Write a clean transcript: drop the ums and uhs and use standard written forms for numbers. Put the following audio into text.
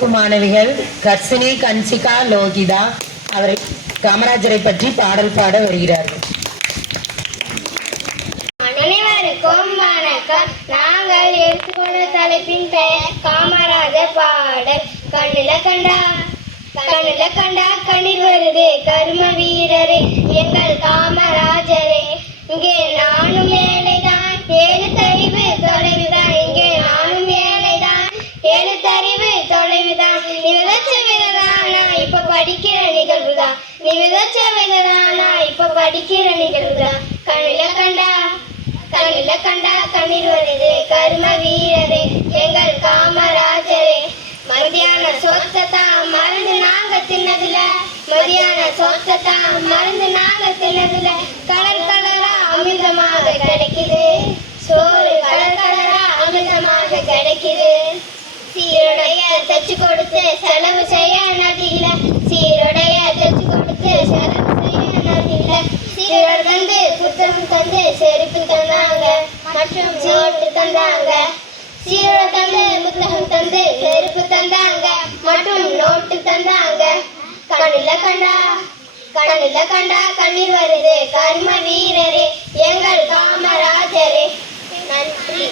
வகுப்பு மாணவிகள் கர்சினி, கன்சிகா, லோகிதா அவரை காமராஜரை பற்றி பாடல் பாட வருகிறார்கள். அனைவருக்கும் வணக்கம். நாங்கள் எடுத்துக்கொண்ட தலைப்பின் பெயர் காமராஜர் பாடல். கண்ணில கண்டா கண்ணீர் வருது கர்ம வீரரே எங்கள் காமராஜரே. இங்கே நானும் ஏழைதான், எழுத்தறிவு தொலைவுதான். இங்கே நானும் ஏழைதான், எழுத்தறிவு தொலைவுதான். நீ விதைச்ச விததானா இப்ப படிக்கிற நிகழ்வுதான். நீ விதைச்ச விததானா இப்ப படிக்கிற நிகழ்வுதான். கண்ணில கண்டா கண்ணீர் வருது கர்ம வீரரே எங்கள் காமராஜரே. மத்தியான சொத்தத்தான் மறந்து நாங்க தின்னதுல, மதியான சொத்தத்தான் மறந்து நாங்க தின்னதுல. கலர் கலரா அமிர்தமாக கிடைக்குது சோறு, கலர் கலரா அமிர்தமாக கிடைக்குது. சீருடைய தச்சு கொடுத்து செலவு செய்ய நதியில, சீருடைய தச்சு கொடுத்து செலவு செய்ய நதியில. சீரர் தந்து புத்தகம் தந்து செருப்பு தந்தாங்க மற்றும் நோட்டு தந்தாங்க. சீருடை தந்து புத்தகம் தந்து செருப்பு தந்தாங்க மற்றும் நோட்டு தந்தாங்க. கண்ணில கண்டா கண்ணீர் வருது கர்ம வீரரே எங்கள் காமராஜரே. நன்றி.